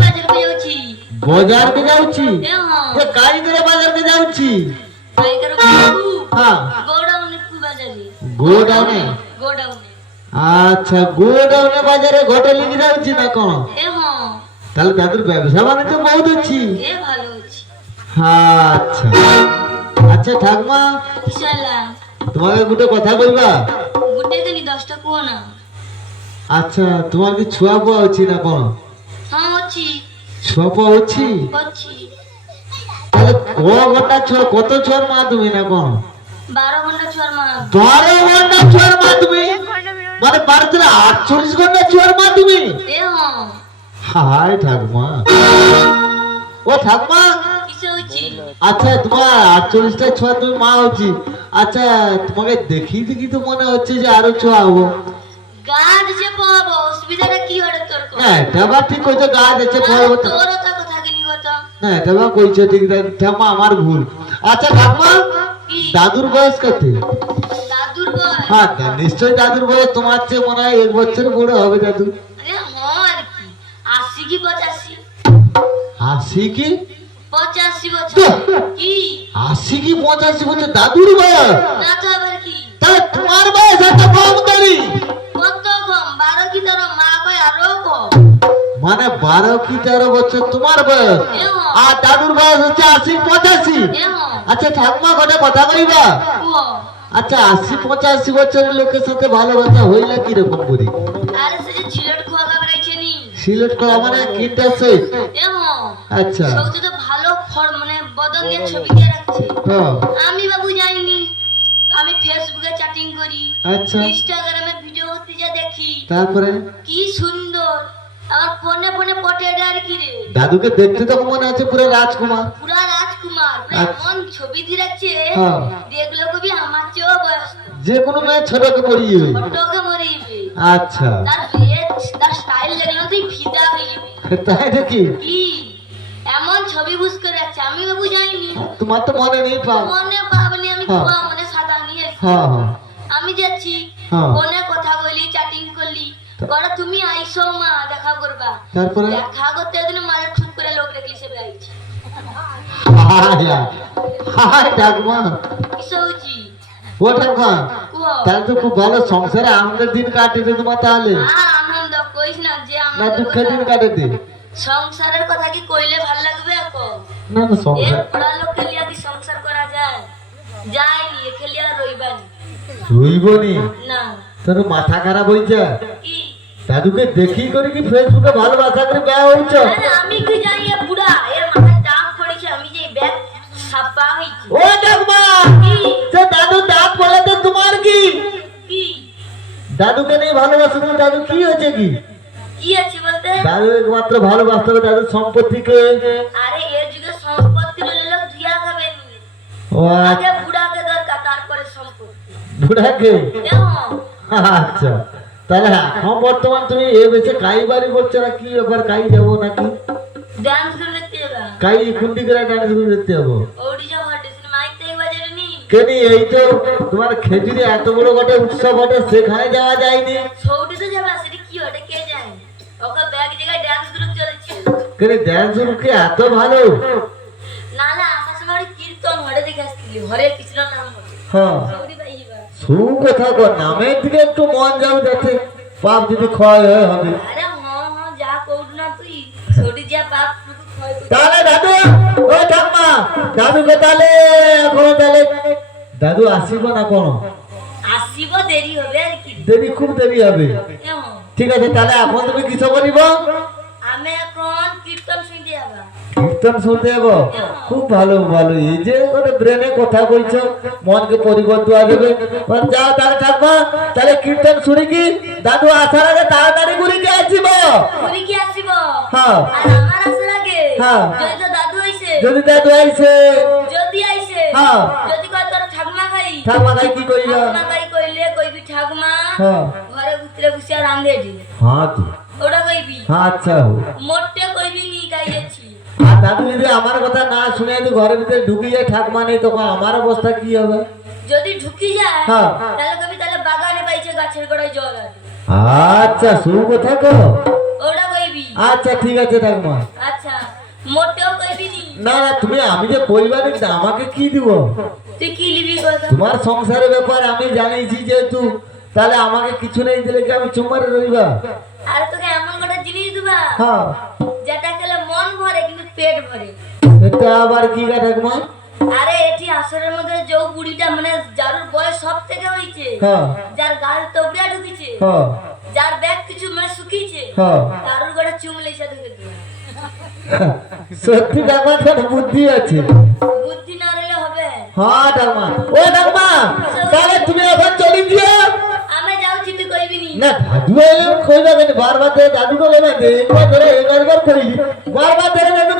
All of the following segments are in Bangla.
বাজার কে যাচ্ছি? বজারকে যাচ্ছি? এ হ্যাঁ এ কাই করে বাজারকে যাচ্ছি। পাইকার বাবু হ্যাঁ। গোডাউনে। কু বাজারে গোডাউনে? গোডাউনে। আচ্ছা গোডাউনে বাজারে ঘটে লিখে যাচ্ছি না কোন তাহলে তাদের ব্যবসা বাণিজ্য বহুত হচ্ছি। আচ্ছা। আচ্ছা ঠাকমা। তোমাকে গোটে কথা কইবা গুটে দশটা কুয়া না। আচ্ছা তোমার কি ছুয়া হচ্ছি না কোন হচ্ছি ছুয়া পুয়া হচ্ছি হচ্ছি তাহলে ক ঘণ্টা ছুয়া কত ছুয়ার মা তুমি না কোন? বারো ঘণ্টা ছুয়ার মা। বারো ঘণ্টা ছুয়ার মা তুমি? মানে বারো থেকে আটচল্লিশ ঘণ্টা ছুয়ার মা তুমি? হ্যাঁ হাই ঠাকুমা। ও ঠাকুমা। আচ্ছা তোমার আটচল্লিশটা ছোঁয়া তুমি মা হচ্ছি আচ্ছা তোমাকে দেখি দেখি তো মনে হচ্ছে যে আরও ছোঁয়া হব। গা দিছে পাবো অসুবিধাটা? না ঠিক কইছো যাচ্ছে না কইছো ঠিক ঠাকুমা আমার ভুল। আচ্ছা ঠাকুমা দাদুর বয়স কত? হ্যাঁ নিশ্চয়ই দাদুর বয়স তোমার চেয়ে মনে হয় এক বছর বড় হবে দাদু। হ্যাঁ আশি কি পঁচাশি? আশি কি? পঁচাশি বছর। কি? আশি কি পঁচাশি বছর? দাদুর বয়স? না তো আবার কি? তোমার বয়স একটা কম করি কত কম বারো কি তোর মা কয় আরও কম মানে বারো কি তেরো বছর? তোমার বয়স? আর দাদুর বয়স হচ্ছে আশি পঁচাশি। আচ্ছা ঠাকুমা কটা কথা কইবা? আচ্ছা আশি পঁচাশি বছরের লোকের সাথে ভালোবাসা হইলে কীরকম করি আরে সে যে ছিলট খোয়া গাবড়াইছে নি। সিলেক্ট করা মানে কিনতে আছে আচ্ছা। তো ভালো ফর মানে দিয়ে ছবি দিয়ে রাখছে। আমি বাবু যাইনি। আমি ফেসবুকে চ্যাটিং করি। আচ্ছা। ইনস্টাগ্রামে ভিডিও যা দেখি। তারপরে? কি সুন্দর। আমার ফোনে ফোনে পটে আর কি রে? দাদুকে দেখতে তো মনে হচ্ছে পুরো রাজকুমার। পুরা রাজকুমার আচ্ছা। এমন ছবি দিয়ে রাখছে হ্যাঁ। কবি আমার চেয়েও বয়স যে কোনো মেয়ে ছোটকে পড়িয়ে ফটোকে মরিবে আচ্ছা। তার ড্রেস তার স্টাইল দেখলে তুই ফিদা হয়ে যাবি তাই নাকি? কি? এমন ছবি বুঝ করে রাখছে আমি বাবু যাইনি তোমার তো মনে নেই পাও মনে পাবনি আমি হ্যাঁ। কুয়া মানে সাদা নিয়ে হ্যাঁ হ্যাঁ। আমি যাচ্ছি হ্যাঁ। ফোনে কথা বলি চ্যাটিং বড় তুমি আইসো মা দেখা করবা। তারপরে? দেখা করতে দিন মাঝে ঠুক করে লোক দেখলি সে বেড়াইছে। ঠাকুমা। কিসে ও ঠাকুমা তাহলে তো খুব ভালো সংসারে আনন্দের দিন কাটিয়ে তোমার তাহলে। আনন্দ কইস না যে না দুঃখের দিন কথা- কাটে দে সংসারের কথা কি কইলে ভালো লাগবে এখন না না সংসার পুরা লোককে লিয়া কি সংসার করা যায়? যায়নি এ খেলিয়া রইবানি রইবনি না। তোর মাথা খারাপ হইছে? কি? দাদুকে দেখি করে কি ফেসবুকে ভালোবাসা করে ব্যয় আরে আমি কি জানি বুড়া এর মাথায় দাগ পড়েছে আমি যে ব্যাগ ছাপা হইছি ও কি? সে দাদু দাঁত বলে তো তোমার কি? কি? দাদুকে নেই ভালোবাসা তো দাদু কি হয়েছে কি? কি আছে বলতে? দাদু একমাত্র ভালোবাসতে হবে দাদুর সম্পত্তিকে। আরে এর যুগে সম্পত্তি লোক ধুয়া খাবে নি। ও আগে বুড়াকে দরকার তারপরে সম্পত্তি। বুড়াকে? আচ্ছা। তাহলে এখন বর্তমান তুমি এ বেছে কাই বাড়ি করছ না কি ব্যাপার? কাই যাব নাকি? কাই করে ডান্স করে দেখতে যাব? নি কেনি এই তো তোমার খেজুরি এত বড় উৎসব সেখানে যাওয়া যায়নি। যাবা সেটা কি ওটা কে জানে? ওকে ব্যাগ জায়গায় ডান্স গ্রুপ চলছে। কেন ড্যান্স কি এত ভালো? আসার সময় ওই কীর্তন হরে দেখে আসছিলি হরে কৃষ্ণ নাম হ্যাঁ। ছৌটি পাই যাবা সু কথা কর নামের দিকে একটু মন যাবে যাতে পাপ যদি ক্ষয় হয় হবে। তাহলে দাদু ও ঠাম্মা দাদুকে তাহলে এখন তাহলে দাদু আসিব না কোনো? আসিব দেরি হবে আর কি। দেরি খুব দেরি হবে। ঠিক আছে তাহলে এখন তুমি কিছু করিব কীর্তন শুনতে যাব খুব ভালো ভালো। এই যে ওটা ব্রেনে কথা বলছো মনকে পরিবর্তন আসবে যাও তাহলে ঠাকুমা তাহলে কীর্তন শুনি কি? দাদু আসার আগে তাড়াতাড়ি করে কে আসিব? পুরী কি আসিব। হ্যাঁ। আর আমার আসার আগে হ্যাঁ। যদি দাদু আইছে যদি দাদু আইছে যদি আইছে হ্যাঁ। যদি কয় তোর ঠাকুমা খাই ঠাকুমা তাই কি কইবা ঠাকুমা খাই কইলে কইবি ঠাকুমা হ্যাঁ। ঘরে ভিতরে বসে রান্ধে দি হ্যাঁ তো। ওটা কইবি? হ্যাঁ আচ্ছা। মোটে কইবি নি গাইয়েছি। আর দাদু যদি আমার কথা না শুনে যদি ঘরের ভিতরে ঢুকে যায় ঠাকুমা নেই তখন আমার অবস্থা কি হবে? যদি ঢুকি যায় হ্যাঁ। তাহলে কবি তাহলে বাগানে পাইছে গাছের গোড়ায় জল আচ্ছা শুভ কথা কো ওটা কইবি। আচ্ছা ঠিক আছে ঠাকুমা। আচ্ছা মোটেও কইবি নি। না না তুমি আমি যে না আমাকে কি দিব? তুই কি লিবি কথা তোমার সংসারের ব্যাপার আমি জানিছি যেহেতু তাহলে আমাকে কিছু নেই দিলে কি আমি চুমারে রইবা? আর তোকে এমন একটা জিনিস দিবা হ্যাঁ। যেটা খেলে মন ভরে কিন্তু পেট ভরে। এটা আবার কি গা ঠাকুমা? আরে এটি আসরের মধ্যে যে বুড়িটা মানে যার বয়স সব থেকে হয়েছে হ্যাঁ। যার গাল তবড়া ঢুকিছে হ্যাঁ। যার ব্যাগ কিছু মানে শুকিয়েছে হ্যাঁ। তারুর গড়ে ঢুকে সত্যি ঠাকুমা তোর বুদ্ধি আছে। বুদ্ধি না হবে। হ্যাঁ ঠাকুমা। ও ঠাকুমা তাহলে তুমি এখন চলে আমি যাচ্ছি তুই কইবি না? দাদু কইবা কেন বারবার দাদুকে কইবা একবার একবার করি। বারবার ধরে দাদুকে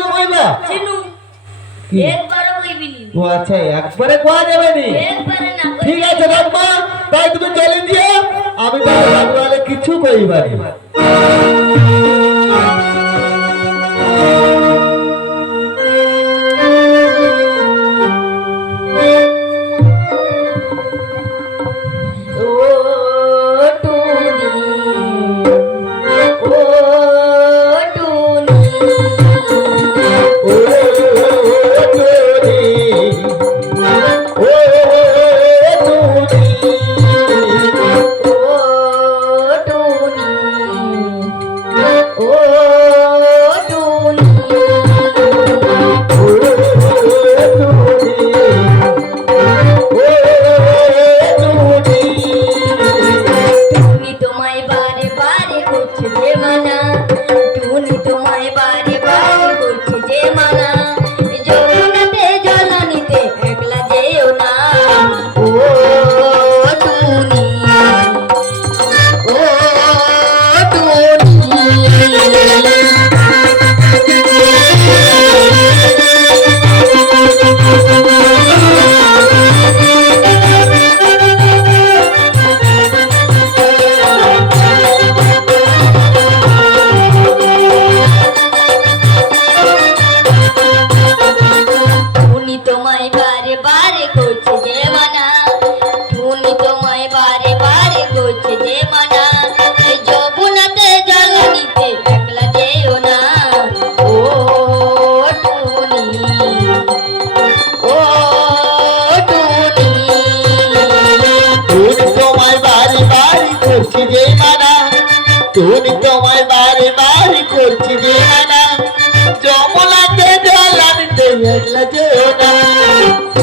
নি? ও আচ্ছা একবারে কোয়া যাবে নি? ঠিক আছে রাম্মা তাই তুমি চলে দিও আমি তাহলে কিছু কইবানি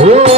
ও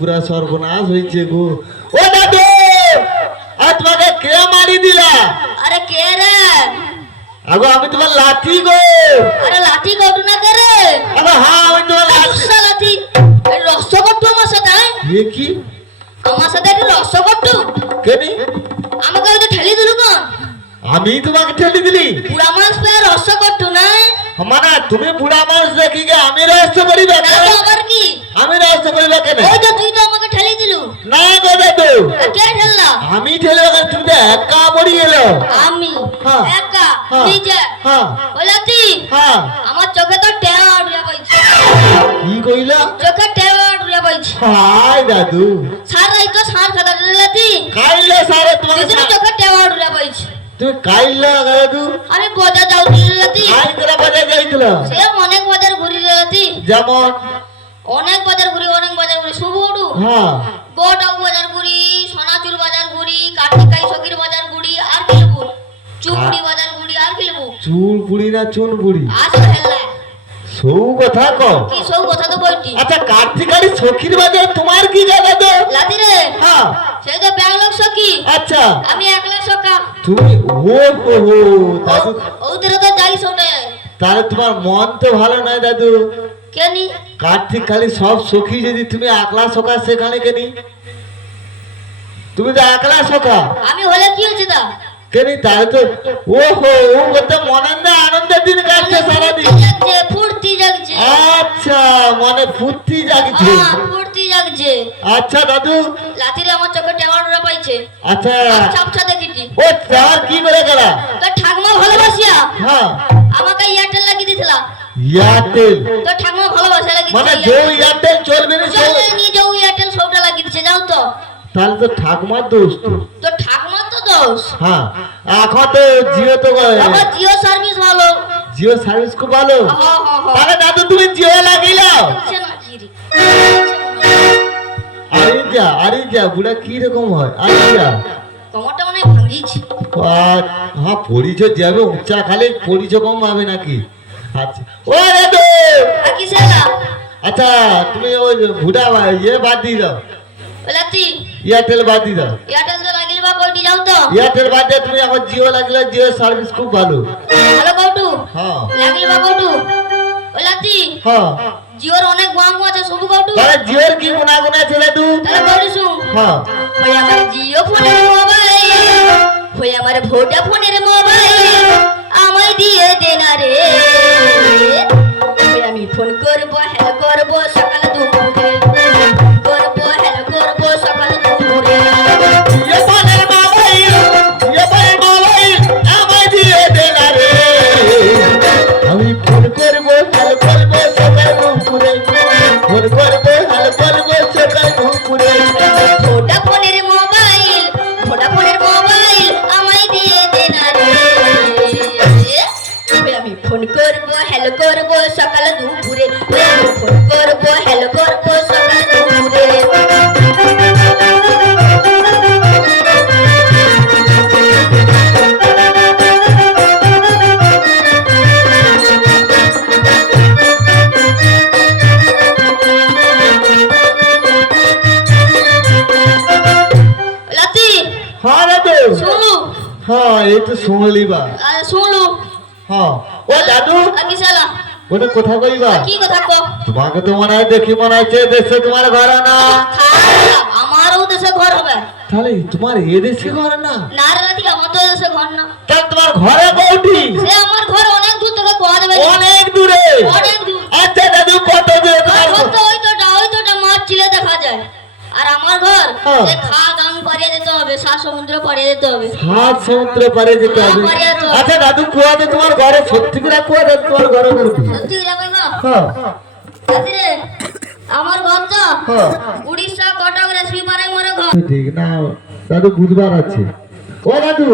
পুরা সর্বনাশ হয়েছে গো। ও দাদু আজ তোমাকে কে মারি দিলা? আরে কে রে? আগো আমি তোমার লাঠি গো। আরে লাঠি ঘটনা কে রে? আগো হ্যাঁ আমি তোমার লাঠি। লাঠি। রস করতো আমার সাথে হ্যাঁ? এ কি? তোমার সাথে একটু রস করতু কেনি? আমাকে হয়তো ঠেলি দিলু কোন? আমি তোমাকে ঠেলি দিলি? পুরা মাছ পেয়ে রস করতু না মানে তুমি বুড়া মানুষ দেখি আমি রস করিবে না তো আবার কি? আমি রহস্য করিবে কেন? ওই তো তুই তো আমাকে ঠেলি দিলু। না গো দাদু। কে ঠেললা? আমি ঠেলে কেন তুমি তো একা পড়ি এলো আমি? হ্যাঁ। একা। নিজে? হ্যাঁ বলাতি হ্যাঁ আমার চোখে তো টেওয়া উড়িয়া পাইছে কি কইলা? চোখে টেওয়া উড়িয়া পাইছে হাই দাদু। সার তো সার খেলা দিলাতি কাইলে সারে সা- চোখে টেওয়া উড়িয়া পাইছে তুমি কাইলে দাদু। আমি বজা যাও দিলাতি কাই করে বাজে যাইছিল সে অনেক বাজার ঘুরি যেমন অনেক বাজার ঘুরি অনেক বাজার ঘুরি। শুভ উড়ু। হ্যাঁ। গোটাউ বাজার ঘুরি সোনাচুর বাজার ঘুরি কাঠিকাই সকির বাজার ঘুরি আর কি লিবু চুপুড়ি বাজার ঘুরি আর কি লিবু চুল বুড়ি না চুন আজ হেল্লা সৌ কথা কও। কি সব কথা তো বলটি আচ্ছা কার্তিকারি সখীর বাজার তোমার কি জায়গা তো? লাতি রে। হ্যাঁ। সেই তো ব্যাংলোক সকি আচ্ছা। আমি একলা সকা তুমি ও হো হো দাদু। ওদের তো যাই শোনে তাহলে তোমার মন তো ভালো নয় দাদু। কেনি? কার্তিক খালি সব সখী যদি তুমি একলা সখা সেখানে কেনি? তুমি তো একলা সখা আমি হলে কি হয়েছে তা? কেনি তাহলে তো ও হো ও করতে মনান্দে আনন্দের দিন কাটছে সারাদিন। ফুর্তি জাগছে। আচ্ছা মনে ফুর্তি জাগছে। ফুর্তি জাগছে। আচ্ছা দাদু। লাতিরে আমার চোখে উড়া পাইছে। আচ্ছা। চাপচা দেখিটি ও চার কি করে গেলা? তো ঠাকমা ভালোবাসিয়া? হ্যাঁ। আমাকে এয়ারটেল লাগিয়ে দিয়েছিল। এয়ারটেল তো ঠাকমা ভালোবাসা লাগিয়ে মানে যে এয়ারটেল চলবে না সে- চলে নিয়ে এয়ারটেল সবটা লাগিয়ে দিচ্ছে যাও তো? তাহলে তো ঠাকুমার দোষ তো। তো ঠাকমা তো দোষ। হ্যাঁ। এখন তো জিও তো আমার জিও সার্ভিস ভালো। জিও সার্ভিস খুব ভালো। হ্যাঁ হ্যাঁ হ্যাঁ। তাহলে দাদু তুমি জিও না কি আরে যা আরে যা বুড়া কি রকম হয়? আরে যা কোমরটা মনে হয় আর হ্যাঁ পরিচয় যাবে উচ্চা খালি পরিচয় কম পাবে নাকি? আচ্ছা ও দাদু! আচ্ছা তুমি ওই ভুটা ইয়ে বাদ দিয়ে দাও। এয়ারটেল বাদ দিয়ে দাও। এয়ারটেল বাদ দিয়ে তুমি আমার জিও লাগলে জিও সার্ভিস খুব ভালো। হ্যালো কৌটু। হ্যাঁ। লাগিয়ে বা কৌটু। হ্যাঁ। জিওর অনেক গুয়াম আছে শুভ কৌটু। তাহলে জিওর কি গুণা গুণা ছেলে তু তাহলে কৌটু শুন হ্যাঁ। ওই আমার জিও ফোনের মোবাইল। ওই আমার ভোডা ফোনের মোবাইল। আমায় দিয়ে দেনারে আমি ফোন করব হ্যাঁ করব সকাল দুপুরে। করব হ্যালো করব সকাল দুপুরে। হ্যাঁ হ্যাঁ এই তো শুনলি বা। শুনলু হ্যাঁ। ওটা কোথা কইবা কি কথা কো? তোমাকে তো মনে হয় দেখি মনে হচ্ছে দেশে তোমার ঘর না। আমারও দেশে ঘর হবে। তাহলে তোমার এ দেশে ঘর না? না রে লাতি আমার তো দেশে ঘর না। তাহলে তোমার ঘরে বৌটি সে আমার ঘর অনেক দূর থেকে কোয়া দেবে অনেক দূরে। অনেক দূর। আচ্ছা দাদু কত দূরে তোমার ঘর? তো ওই তোটা ওই তোটা মাছ চিলে দেখা যায়। আর আমার ঘর হ্যাঁ। সে খা গাং পাড়িয়ে দিতে হবে সাত সমুদ্র পাড়িয়ে দিতে হবে। সাত সমুদ্র পারে যেতে হবে। হ্যাঁ, পারে যেতে হবে। আচ্ছা দাদু কুয়াতে তোমার ঘরে সত্যি করে কুয়া দাদু তোমার ঘরে বলবি সত্যি রে কইবা হ্যাঁ। আমার ঘর তো। হ্যাঁ। উড়িষ্যা কটক রেশমি পাড়ায় মোরে ঘর ঠিক না দাদু বুঝবার আছে। ও দাদু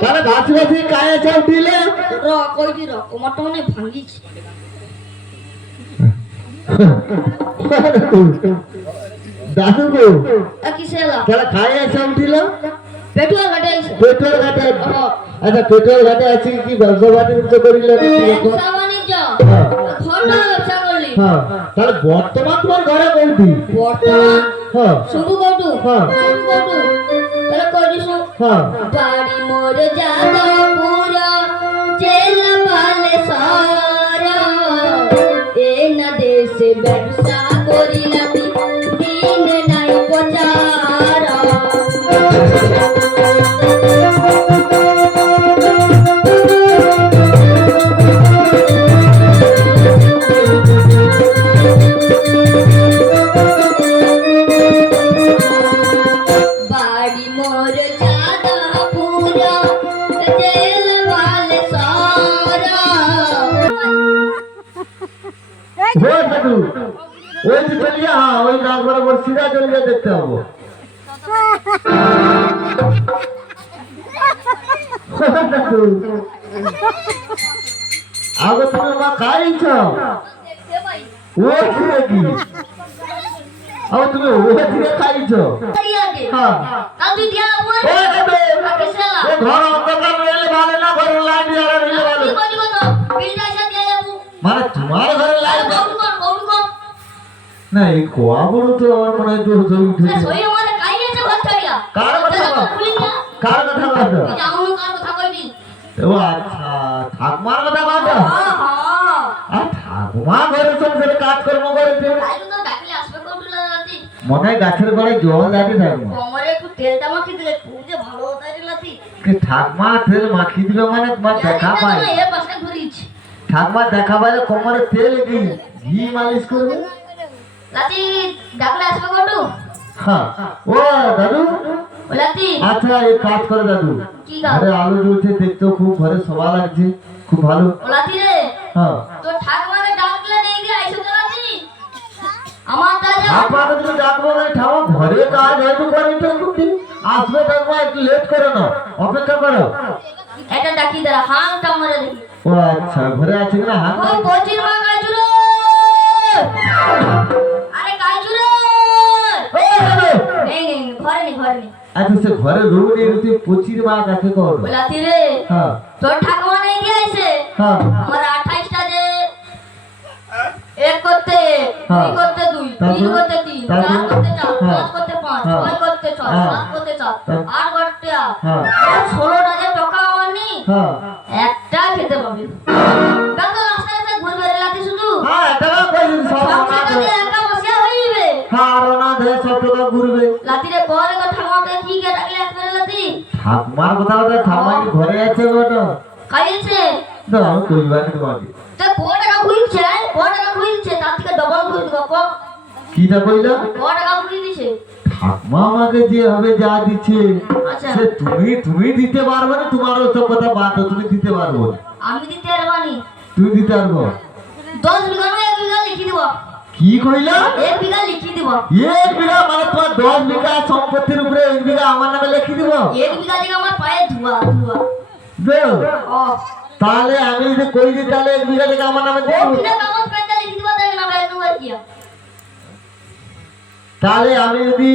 তাহলে ভাসি ভাসি কায়ে চাও দিলে? র কইটি র কোমরটা মনে ভাঙিছে দাদু গো আর কি সেলা। তাহলে খায়ে চাও দিল পেটুয়া ঘাটাইছে পেট্রোল ঘাটে হ্যাঁ। আচ্ছা পেট্রোল ঘাটে আছে কি ব্যবসা বাণিজ্য করিলে ব্যবসা বাণিজ্য। ঘরটা ব্যবসা করলি। হ্যাঁ। তাহলে বর্তমান তোমার ঘরে বলবি বর্তমান হ্যাঁ। শুভু কৌটু হ্যাঁ। শুভু কৌটু তাহলে কইটি হ্যাঁ। বাড়ি মোর যাদবপুর ওর সিধা চলে দেখতে হব। আগে তুমি মা খাইছ? কি? আগে তুমি হ্যাঁ। ঘর অন্ধকার রইলে ভালো না লাইট জ্বালা রইলে ভালো। মানে তোমার ঘরে লাইট না এই কোয়া বড় তো আমার মনে হয় জোর জোর উঠে আছে কার কথা? কার কথা বলছো ও আচ্ছা ঠাকুমার কথা বলছো হ্যাঁ হ্যাঁ। আর ঠাকুমা ঘরে সংসারে কাজকর্ম করেছে মনে হয় গাছের গোড়ায় জল দাঁড়িয়ে ঠাকুমা। দিলে ঠাকুমা তেল মাখিয়ে দিবে মানে তোমার দেখা পায়। ঠাকুমা দেখা পাইলে কোমরে তেল ঘি মালিশ করবে? লাতি ডাকলে আসবে কন্টু হ্যাঁ। ও দাদু? লাতি। আচ্ছা এই কাজ করে দাদু। কি কাজ? ঘরে আলো জ্বলছে দেখতেও খুব ঘরে শোভা লাগছে খুব ভালো। লাতি রে হ্যাঁ। তোর ঠাকুমাকে ডাকলে নেই দিয়ে আইসো তো লাতি। আমার কাজে আপনাকে তুমি ডাকবো না ঠাকুমা ঘরে কাজ হয়তো করে তো তুমি আসবে ঠাকুমা একটু লেট করো না অপেক্ষা করো। এটা ডাকি দাঁড়া হাংটা মরে দেখি। ও আচ্ছা ঘরে আছে কিনা? ও মা কাজু লাতি রে হ্যাঁ তোর ঠাকুমা নেই দিয়ে আইছে হ্যাঁ আমার আঠাইশটা যে এক করতে। দুই করতে দুই তারপর? তিন করতে তিন চার? করতে চার হ্যাঁ। পাঁচ করতে পাঁচ হ্যাঁ। ছয় করতে ছয় হ্যাঁ। সাত করতে তারপর? আট করতে আট ষোলোটা যে টাকা আমার নেই ঘরে আছে গোটা খাইয়েছে? তো আমি কইবার তোমাকে তো ক টাকা ঘুরছে ক টাকা ঘুরছে তার থেকে ডবল দিব ক? কিটা কইলা? ক টাকা দিছে ঠাকুমা আমাকে যে হবে যা দিচ্ছে আচ্ছা। সে তুমি তুমি দিতে পারবে না তোমার সব কথা বাদ তুমি দিতে পারব আমি দিতে পারবানি তুমি দিতে পারব? দশ বিঘা নয় এক বিঘা লিখি দিব। কি কইলা? এক বিঘা লিখি দিব। এক বিঘা মানে তোমার দশ বিঘা সম্পত্তির এক বিঘা আমার নামে লিখে দিব? এক বিঘা লিখে আমার পায়ে ধোয়া ধোয়া। দেও। তাহলে আমি যদি কই দিই তাহলে এক বিঘা লিখে আমার নামে দেবো তাহলে আমি যদি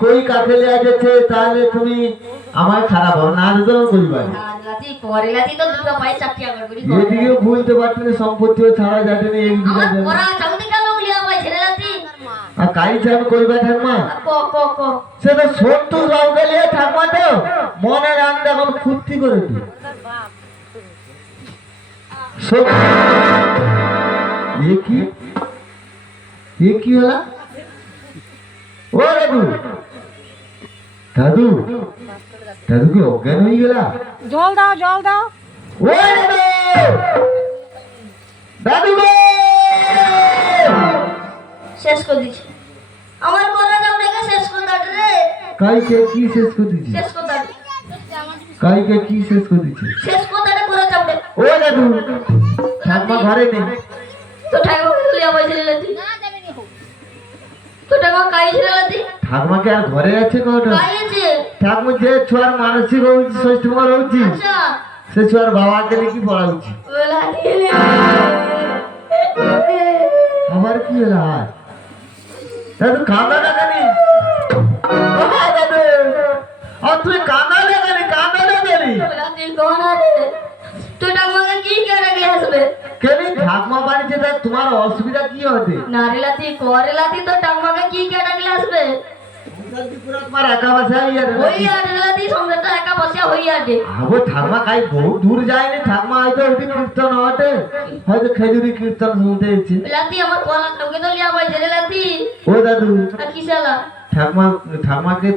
কই লিয়া যাচ্ছে তাহলে তুমি আমার খারাপ হবে না তো কইবা এদিকে ভুলতে পারছি সম্পত্তিও ছাড়া যাচ্ছে না এক বিঘা আর কাই ছাড় কইবা ঠাকমা? ক ক ক। সে তো সত্তর রাউকে লিয়ে ঠাকমা তো। মনে রান এখন ফুর্তি করে দি এ কি? এ কি হলা? ও দাদু। দাদু। দাদু কি অজ্ঞান হয়ে গেলা? জল দাও জল দাও। ও দাদু। দাদু শেষ করে দিছি আমার করা যাও দেখে শেষ করে দাও রে কাইকে কি শেষ করে দিছি শেষ করে দাও। কাইকে কি শেষ করে দিছি শেষ করে দাও করে যাও রে ও দাদু ঠাকমা ঘরে নেই। তো ঠাকুর লিয়া পাই ছেড়ে লাতি তো ঠাকুর কাই ছেড়ে লাতি ঠাকমাকে আর ঘরে আছে কোটা কাই আছে? ঠাকুর যে ছুয়ার মানসিক হচ্ছে ষষ্ঠ মঙ্গল হচ্ছে আচ্ছা। সে ছুয়ার বাবাকে নাকি পড়া উচিত ও লাতি রে আমার কি হলো আর? কাঁদা কেনি আর তুই কাঁদা কাঁদা কি আসবে? ঠাকমা বাড়িতে তোমার অসুবিধা কি হবে নারীলাতি লাতি করে লাতি তো ঠাকুরকে কি কে ডাকলে আসবে?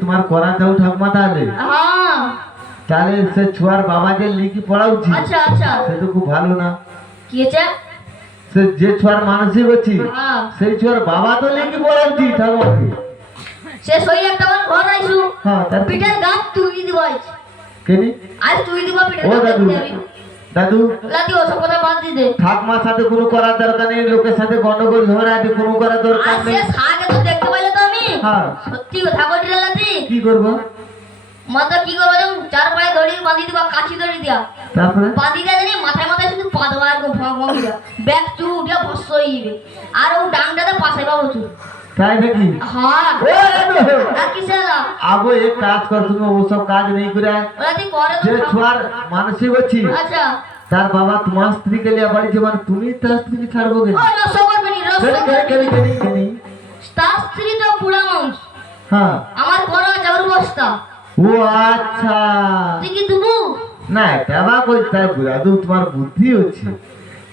তোমার করা দাও ঠাকমা তাহলে হ্যাঁ তাহলে সে ছুয়ার বাবাকে লিখি পড়া উচিত আচ্ছা আচ্ছা সে তো খুব ভালো না সে যে ছুয়ার মানসিক হচ্ছে হ্যাঁ সেই ছুয়ার বাবা তো লিখি পড়া উচিত ঠাকমাকে সে সই একটা আমার ঘর আইসু। হ্যাঁ পিঠের গাছ তুই দিব আইস কেনি? আজ তুই দিব পিঠের ও দাদু। দাদু। লাতি ওসব কথা বাদ দি দে। ঠাকমার সাথে কোনো করার দরকার নেই লোকের সাথে গন্ডগোল ঝগড়া আছে কোনো করার দরকার আর সে নেই শাকে তো দেখতে পাইলে তো আমি। হ্যাঁ। সত্যি কথা কইলে লাতি। কি করব? মাথা কি করব? চার পায়ে দড়ি বাঁধি দিবা কাছি দড়ি দিয়া। তারপরে? বাঁধি দিয়া জানি মাথায় মাথায় শুধু পা দেওয়া একদম ভং ভং দিয়া। ব্যাগ চু উঠিয়া ভস্য হয়ে যাবে। আর ও ডাংটাতে পাশে পাবো চু তাই নাকি? এ, এ, আর কিসে না আবো এক কাজ কর তুমি ওসব কাজ নেই করে। ওরা তুই করে তো যে ছোয়ার মানসিক হচ্ছি। তার বাবা তোমার স্ত্রীকে লিয়ে বাড়িছে তুমি তার স্ত্রীকে ছাড়বো কেন? তার স্ত্রী তো বুড়া মানুষ। হ্যাঁ। আমার বড় যাওয়ার বস্তা। ও আচ্ছা। তুই কি দুবু না এটা বা কই তাই বুঝাদু তোমার বুদ্ধি হচ্ছে।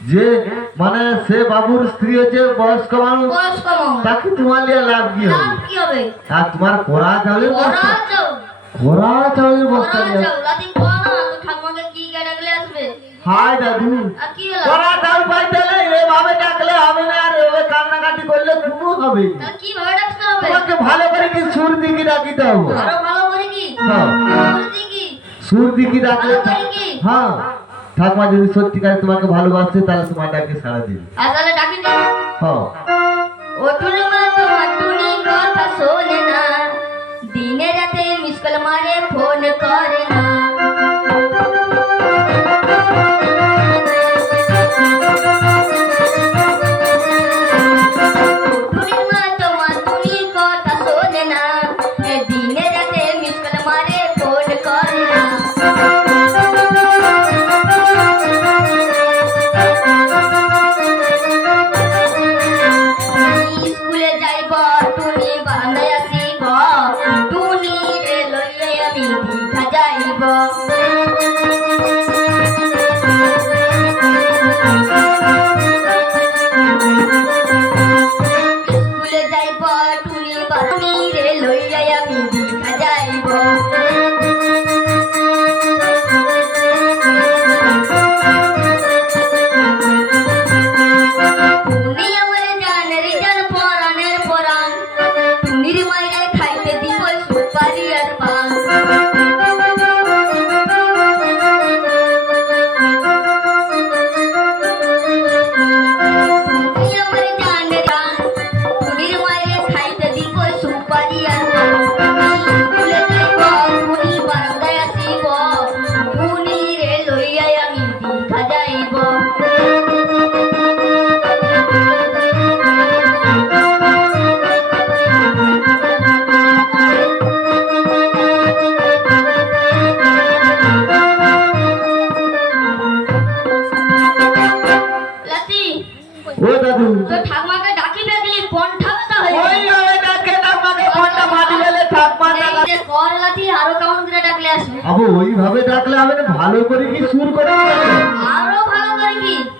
যে মানে সে বাবুর স্ত্রী হচ্ছে বয়স্ক মানুষ তাকে তোমার লিয়ে লাভ কি হবে? আর তোমার কোড়া চাউলের বস্তা? কোড়া চাউলের বস্তা হাই দাদু। আর কি চাউল পাইতে এভাবে ডাকলে হবে না আর এভাবে কান্নাকাটি করলে কোনো হবে তোমাকে ভালো করে কি সুর দিকে ডাকিতে হবে? করে হ্যাঁ। সুর দিকে? ডাকলে করে হ্যাঁ। ঠাকুমা যদি সত্যিকারে তোমাকে ভালোবাসে তাহলে তোমার ডাকে সারা দিবে আর ডাকি নি? হ্যাঁ। ও মা তোমার টুনি কথা শোনে না। দিনে রাতে মিস কল মারে ফোন করে।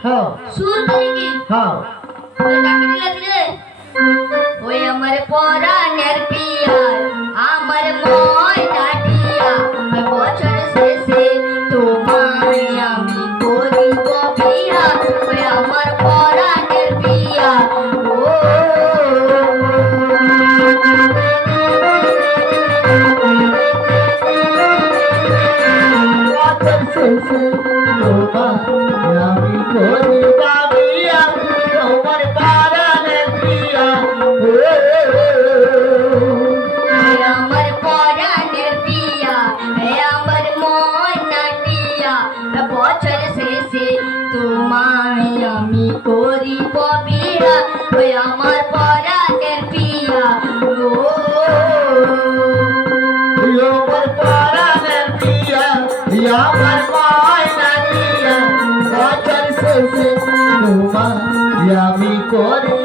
হ্যাঁ। সুর করে হ্যাঁ। ওই ডাকি দিলাতি রে ওই আমার পরাণের পিয়ার। আমার পরাণের পিয়া। আমার পারানের প্রিয়া, আমার ময়না আমি করি